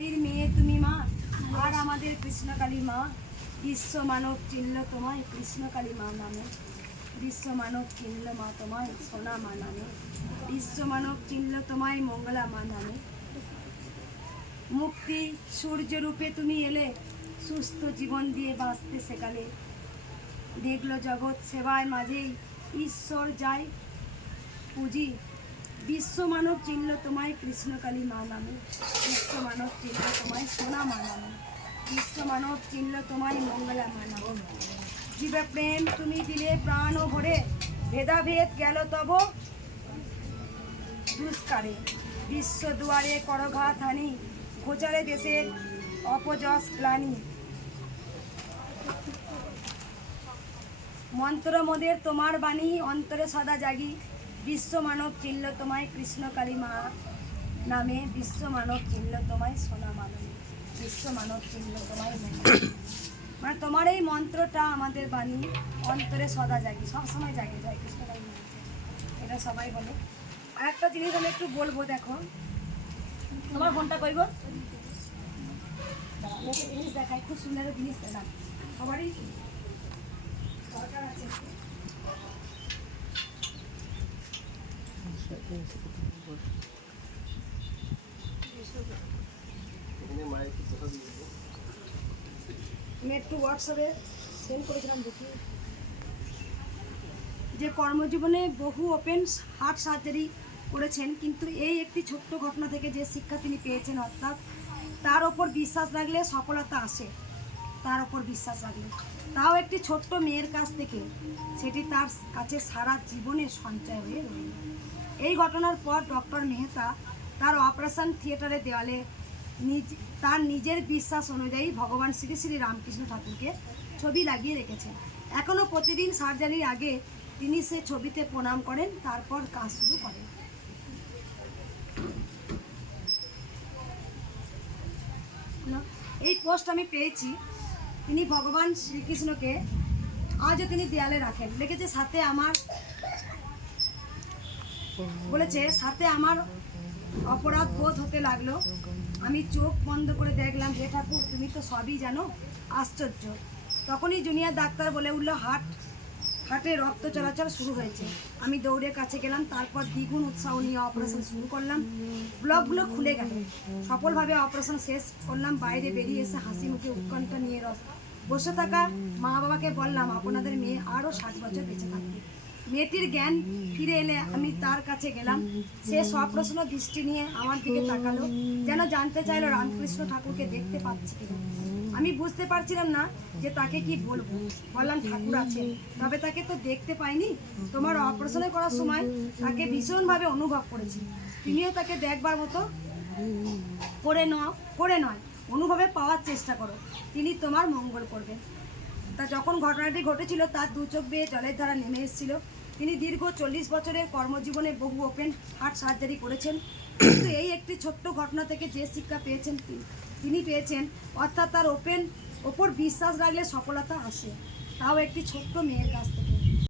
মেয়ে তুমি মা আর আমাদের কৃষ্ণকালী মা। বিশ্ব মানব চিনল তোমায় কৃষ্ণকালী মা নামে। বিশ্ব মানব চিনল মা তোমায় সোনা মা নামে। বিশ্ব মানব চিনল তোমায় মঙ্গলা মা নামে। মুক্তি সূর্য রূপে তুমি এলে, সুস্থ জীবন দিয়ে বাঁচতে শেখালে। দেখল জগৎ সেবায় মাঝেই ঈশ্বর যায় পুজি। বিশ্ব মানব চিনল তোমায় কৃষ্ণকালী মা নামে। বিশ্ব মানব চিনল তোমায় সোনা মা নামে। বিশ্ব মানব চিনল তোমায় মঙ্গলা মা নামে। জীবে প্রেম তুমি দিলে প্রাণ ভরে, ভেদাভেদ গেল তব দুষ্কারে। বিশ্ব দুয়ারে করঘাত হানি, গোচারে দেশের অপযশ গ্লানি। মন্ত্র মোদের তোমার বাণী অন্তরে সদা জাগি। বিশ্ব মানব চিনল তোমায় কৃষ্ণকালী মা নামে। বিশ্ব মানব চিনল তোমায় সোনা মা নামে। বিশ্ব মানব চিনল তোমায় মানে তোমার এই মন্ত্রটা আমাদের বাণী অন্তরে সদা জাগি, সবসময় জাগে যায় কৃষ্ণকালী মা। এটা সবাই বলে। আর একটা জিনিস আমি একটু বলবো, দেখো তোমার ফোনটা কইব জিনিস দেখায়, খুব সুন্দর জিনিস দেখাম সবারই দরকার আছে। আমি একটু হোয়াটসঅ্যাপে সেন্ড করেছিলাম, দেখি যে কর্মজীবনে বহু ওপেন হার্ট সার্জারি করেছেন, কিন্তু এই একটি ছোট্ট ঘটনা থেকে যে শিক্ষা তিনি পেয়েছেন, অর্থাৎ তার ওপর বিশ্বাস রাখলে সফলতা আসে। তার ওপর বিশ্বাস রাখলে, তাও একটি ছোট্ট মেয়ের কাছ থেকে, সেটি তার কাছে সারা জীবনের সঞ্চয় হয়ে রইল। এই ঘটনার পর ডক্টর মেহতা তার অপারেশন থিয়েটারের দেওয়ালে তার নিজের বিশ্বাস অনুযায়ী ভগবান শ্রী শ্রী রামকৃষ্ণ ঠাকুরকে ছবি লাগিয়ে রেখেছেন। এখনও প্রতিদিন সার্জারির আগে তিনি সে ছবিতে প্রণাম করেন, তারপর কাজ শুরু করেন। এই পোস্ট আমি পেয়েছি। তিনি ভগবান শ্রীকৃষ্ণকে আজও তিনি দেয়ালে রাখেন। লিখেছে সাথে আমার, বলেছে সাথে আমার অপরাধ বোধ হতে লাগলো। আমি চোখ বন্ধ করে দেখলাম, হে ঠাকুর তুমি তো সবই জানো, আশ্চর্য। তখনই জুনিয়র ডাক্তার বলে উঠল, হার্টে রক্ত চলাচল শুরু হয়েছে। আমি দৌড়ে কাছে গেলাম, তারপর দ্বিগুণ উৎসাহ নিয়ে অপারেশন শুরু করলাম। ব্লকগুলো খুলে গেল। সফলভাবে অপারেশন শেষ করলাম। বাইরে বেরিয়ে এসে হাসি মুখে উৎকণ্ঠা নিয়ে বসে থাকা মা বাবাকে বললাম, আপনাদের মেয়ে আরও 60 বছর বেঁচে থাকবে। মেয়েটির জ্ঞান ফিরে এলে আমি তার কাছে গেলাম। সে সপ্রশ্ন দৃষ্টি নিয়ে আমার দিকে তাকালো, যেন জানতে চাইলো রামকৃষ্ণ ঠাকুরকে দেখতে পাচ্ছি কিনা। আমি বুঝতে পারছিলাম না যে তাকে কি বলবো। বললাম, ঠাকুর আছেন, তবে তাকে তো দেখতে পাইনি। তোমার অপারেশনে করার সময় তাকে ভীষণভাবে অনুভব করেছি। তুমিও তাকে দেখবার মতো করে নয় অনুভবে পাওয়ার চেষ্টা করো, তিনি তোমার মঙ্গল করবেন। তা যখন ঘটনাটি ঘটেছিল, তার দু চোখ বেয়ে জলের ধারা নেমে এসেছিল। তিনি দীর্ঘ 40 বছরের কর্মজীবনে বহু ওপেন হার্ট সার্জারি করেছেন, কিন্তু এই একটি ছোট্ট ঘটনা থেকে যে শিক্ষা পেয়েছেন তিনি পেয়েছেন, অর্থাৎ তার ওপর বিশ্বাস রাখলে সফলতা আসে, তাও একটি ছোট্ট মেয়ের কাছ থেকে।